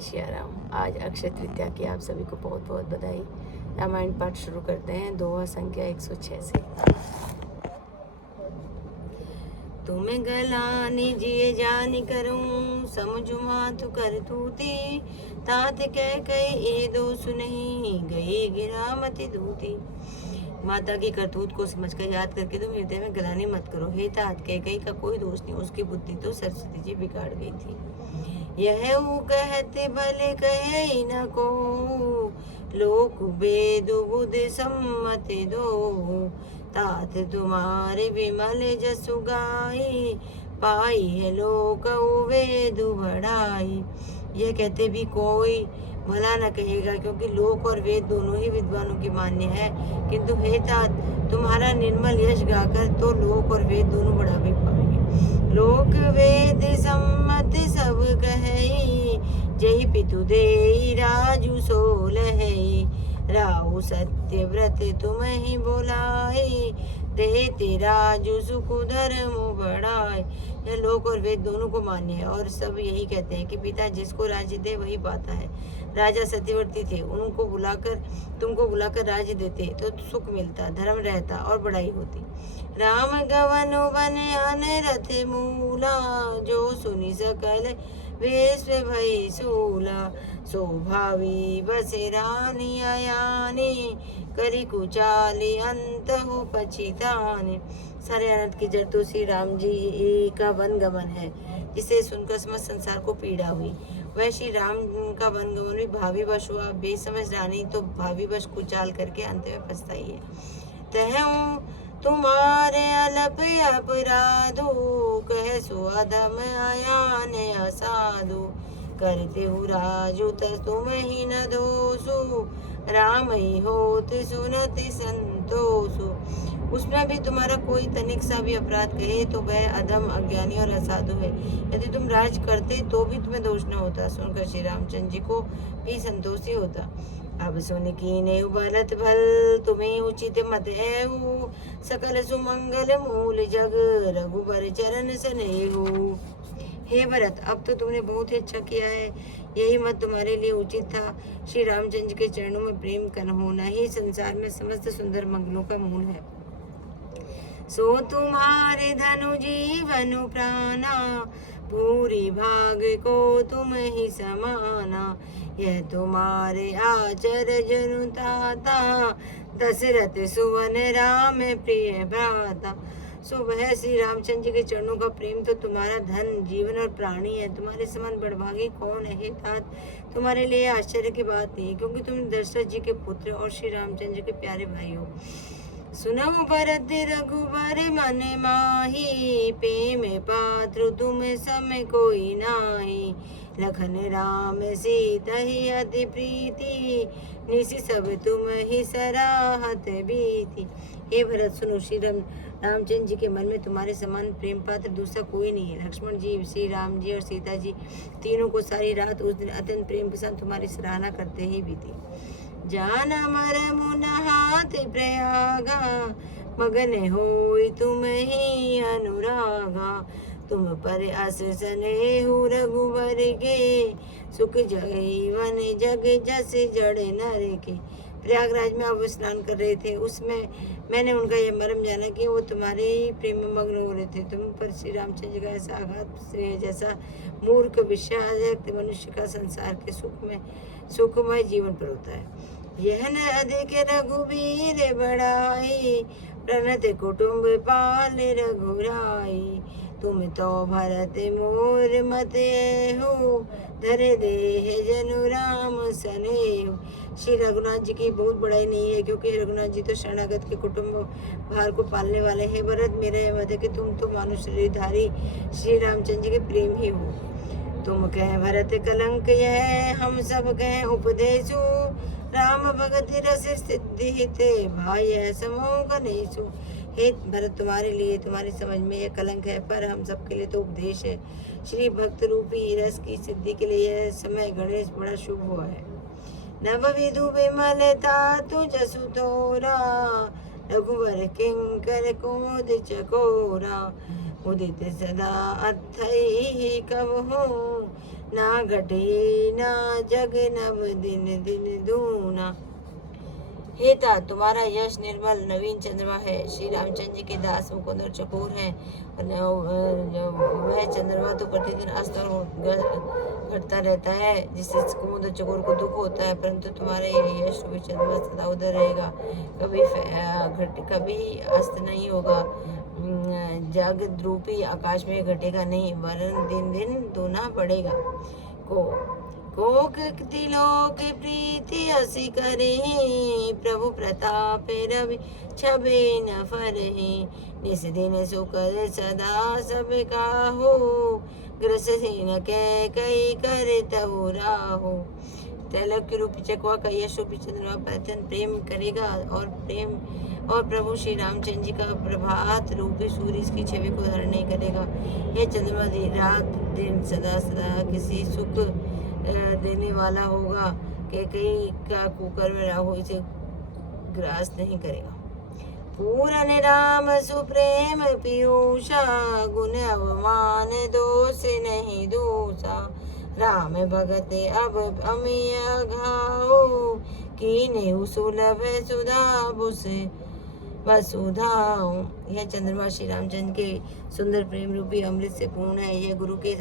श्याराम। आज अक्षय तृतीया की आप सभी को बहुत बहुत बधाई। रामायण पाठ शुरू करते हैं। दोहा संख्या 106 से। तुम्हें गलानी जिए जानी करूं, समझू मातु कर तूती, तात कह ये दोष नहीं, गई गिरा मति दूती। माता की करतूत को समझकर याद करके तुम हृदय में गलानी मत करो। हे तात कह का कोई दोष नहीं, उसकी बुद्धि तो सरस्वती जी बिगाड़ गई थी। यह वो कहते भले कहे न को, लोक वेद बुध सम्मत दो, तात तुम्हारे विमल जसु गाई, पाई है लोक वेद बढ़ाई। यह कहते भी कोई भला न कहेगा, क्योंकि लोक और वेद दोनों ही विद्वानों की मान्य है। किंतु हे तात तुम्हारा निर्मल यश गाकर तो लोक और वेद दोनों बढ़ा भी पाएंगे। लोक वेद सम्मत सब कहे, जही पितु देई राजू सोलहि, राहु सत्य व्रत तुम ही बोलाए, देते राजू सुख धर्म बढ़ाए। यह लोक और वेद दोनों को मान्य है और सब यही कहते हैं कि पिता जिसको राज्य दे वही पाता है। राजा सत्यवर्ती थे, तुमको बुलाकर राज्य देते तो सुख मिलता, धर्म रहता और बढ़ाई होती। राम गवनु बने अनरथ मूला, जो सुनी सकल विश्व भई सूला, स्वभावी बसे रानी अयानी, करी कुचाली अंत हो पछिताने। सारे अनर्थ की जड़ तो श्री राम जी का वन गमन है, जिसे सुनकर समस्त संसार को पीड़ा हुई। वह श्री राम का वन गमन भी भावी वश हुआ। बेसमझ रानी तो भावी वश कुचाल करके अंत में पछताई है। तहु तुम्हारे अलप अपराधो, कह सो अधम अयान असाधु, करते हु राजू तुम ही न दोषु, राम ही होत सुनति संतोषु। उसमें भी तुम्हारा कोई तनिक सा भी अपराध कहे तो वह अधम, अज्ञानी और असाधु है। यदि तुम राज करते तो भी तुम्हें दोष न होता। सुनकर श्री रामचंद्र जी को भी संतोष ही होता। अब सुन कीने उबलत भल, तुम्हें उचित मत है हो, सकल सुमंगल मूल जग, रघुबर चरण स्नेहु। हे भरत, अब तो तुमने बहुत ही अच्छा किया है। यही मत तुम्हारे लिए उचित था। श्री रामचंद्र के चरणों में प्रेम कर होना ही संसार में समस्त सुंदर मंगलों का मूल है। सो तुम्हारे धनु जीवन प्राणा, पूरी भाग को तुम ही समाना, यह तुम्हारे आचर जनुताता, दशरथ सुवन राम प्रिय भ्राता। सो वह श्री रामचंद्र जी के चरणों का प्रेम तो तुम्हारा धन, जीवन और प्राणी है। तुम्हारे समान बड़भागी कौन है हे तात। तुम्हारे लिए आश्चर्य की बात नहीं, क्योंकि तुम दशरथ जी के पुत्र और श्री रामचंद्र जी के प्यारे भाई हो। सुनो भरत रघुबर मन माही, प्रेम पात्र तुम सम कोई नाही, लखन राम सीता ही अति प्रीति, निशि सब तुम ही सराहत बीती। हे भरत सुनो, श्री रामचंद्र जी के मन में तुम्हारे समान प्रेम पात्र दूसरा कोई नहीं है। लक्ष्मण जी, श्री राम जी और सीता जी तीनों को सारी रात उस दिन अत्यंत प्रेम के साथ तुम्हारी सराहना करते ही बीती। जान अमर मुन हाथ प्रयागा, मगन होई तुम ही अनुरागा, तुम पर अस स्नेहु रघुवर के, सुख जीवन जग जस जड़ नर के। प्रयागराज में अब स्नान कर रहे थे, उसमें मैंने उनका यह मर्म जाना कि वो तुम्हारे ही प्रेम में मग्न हो रहे थे। तुम पर श्री रामचंद्र का ऐसा आघात स्नेह जैसा मूर्ख विषाक्त मनुष्य का संसार के सुखमय जीवन पर होता है। यह न अधिक रघुवीर बढ़ाई, प्रणत कुटुंब पाल रघुराई, तुम तो भरत मोर मत हो, धर देह जनु राम स्नेह। श्री रघुनाथ जी की बहुत बड़ाई नहीं है, क्योंकि रघुनाथ जी तो शरणागत के कुटुंब भार को पालने वाले हैं। भरत, मेरा यह मत है कि तुम तो मानुष शरीरधारी श्री रामचंद्र जी के प्रेम ही हो। तुम कह भरत कलंक यह, हम सब कह उपदेशु, राम भगत रस सिद्धि ते, भाई है समूह गणेशु। हे भरत, तुम्हारे लिए तुम्हारी समझ में यह कलंक है, पर हम सबके लिए तो उपदेश है। श्री भक्त रूपी रस की सिद्धि के लिए यह समय गणेश बड़ा शुभ हुआ है। नव विधु विमलता तु जसु थोरा, रघुवर किंकर कोद चकोरा, उदित सदा अथई कब हो, ना घटे ना जग नव दिन दिन दूना। हे तात, तुम्हारा यश निर्मल नवीन चंद्रमा है। श्री रामचंद्र जी के दास मुकुंद और चकोर हैं। वह चंद्रमा तो प्रतिदिन अस्त और घटता रहता है, जिससे कुमुद और चकोर को दुख होता है, परंतु तुम्हारा यह यश रूपी चंद्रमा सदा उधर रहेगा, कभी अस्त नहीं होगा। जगत रूपी आकाश में घटेगा नहीं, वरन दिन दिन दूना बढ़ेगा। को तिलोक प्रीति असी करे, प्रभु प्रताप रवि छबे न फरहि। निस दिन सुकर सदा सब काहू, ग्रस न कह कई कर तहु राहु। तिलक रूपी चकवा का यश रूपी चंद्रमा पर प्रेम करेगा और प्रभु श्री रामचंद्र जी का प्रभात रूपी सूर्य इसकी छवि को धारण नहीं करेगा। यह चंद्रमा रात दिन सदा सदा किसी सुख देने वाला होगा कि कई का कुकर में राहु इसे ग्रास नहीं करेगा। पूरन राम सुप्रेम पीयूषा, गुण अवमान दोष नहीं दूषा। राम भगत अब अमिय घाओ, कीन्हु सुलभ सुधा वसुधाओ। यह चंद्रमा श्री रामचंद्र के सुंदर प्रेम रूपी अमृत से पूर्ण है। यह गुरु के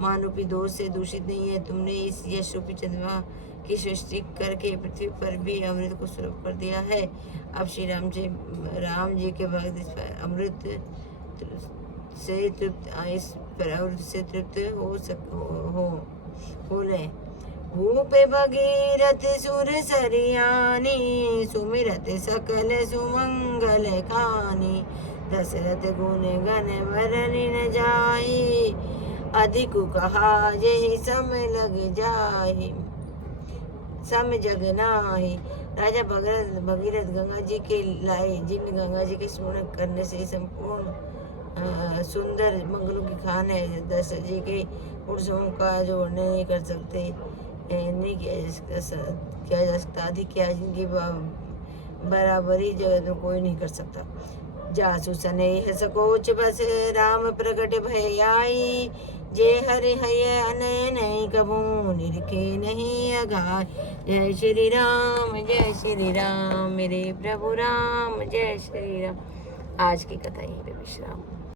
मान रूपी दोष से दूषित नहीं है। तुमने इस यश रूपी चंद्रमा की सृष्टि करके पृथ्वी पर भी अमृत को सुलभ कर दिया है। अब श्री राम जी के भक्त इस पर अमृत से तृप्त हो ले। भूप भगीरथ सुर सरियानी, सुमिरत सकल सुमंगल खानी। दशरथ गुण गण बरनि न जाहि, अधिक कहा यही सम लग जाहि। सम जग नाही। राजा भगीरथ गंगा जी के लाए, जिन गंगा जी के स्मरण करने से संपूर्ण सुंदर मंगलों की खान है। दशरथ जी के पुरुषों का जो वर्णन नहीं कर सकते, नहीं किया जा सकता। अधिक क्या जिनकी बराबरी जगत में कोई नहीं कर सकता। जासु स्नेह सकोच बस राम प्रगट भय आई, जे हरि हय अनय नहीं कबू निरखे नहीं अगाय। जय श्री राम मेरे प्रभु राम, जय श्री राम। आज की कथा यहीं पे विश्राम।